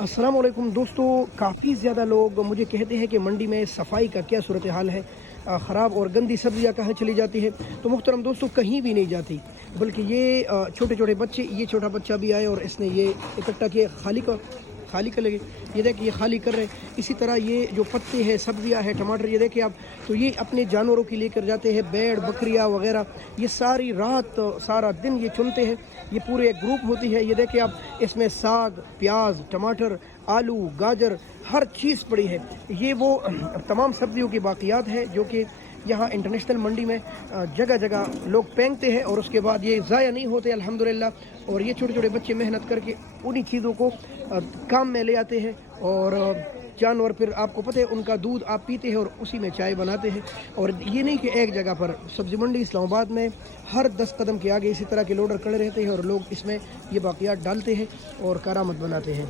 अस्सलाम वालेकुम दोस्तों, काफ़ी ज़्यादा लोग मुझे कहते हैं कि मंडी में सफाई का क्या सूरत हाल है, ख़राब और गंदी सब्जियां कहाँ चली जाती है। तो मुहतरम दोस्तों, कहीं भी नहीं जाती, बल्कि ये छोटे छोटे बच्चे, ये छोटा बच्चा भी आए और इसने ये इकट्ठा किए, खाली कर लगे। ये देखिए, ये खाली कर रहे हैं। इसी तरह ये जो पत्ते हैं, सब्जियां हैं, टमाटर, ये देखिए आप, तो ये अपने जानवरों की लेकर जाते हैं, भेड़ बकरियां वगैरह। ये सारी रात सारा दिन ये चुनते हैं। ये पूरे एक ग्रुप होती है। ये देखिए आप, इसमें साग, प्याज, टमाटर, आलू, गाजर, हर चीज़ पड़ी है। ये वो तमाम सब्जियों की बाक़ियात है जो कि यहाँ इंटरनेशनल मंडी में जगह जगह लोग फेंकते हैं और उसके बाद ये ज़ाया नहीं होते अल्हम्दुलिल्लाह। और ये छोटे छोटे बच्चे मेहनत करके उन्हीं चीज़ों को काम में ले आते हैं। और जानवर, फिर आपको पता है, उनका दूध आप पीते हैं और उसी में चाय बनाते हैं। और ये नहीं कि एक जगह पर, सब्ज़ी मंडी इस्लामाबाद में हर 10 कदम के आगे इसी तरह के लोडर खड़े रहते हैं और लोग इसमें ये बाक़ियात डालते हैं और करामत बनाते हैं।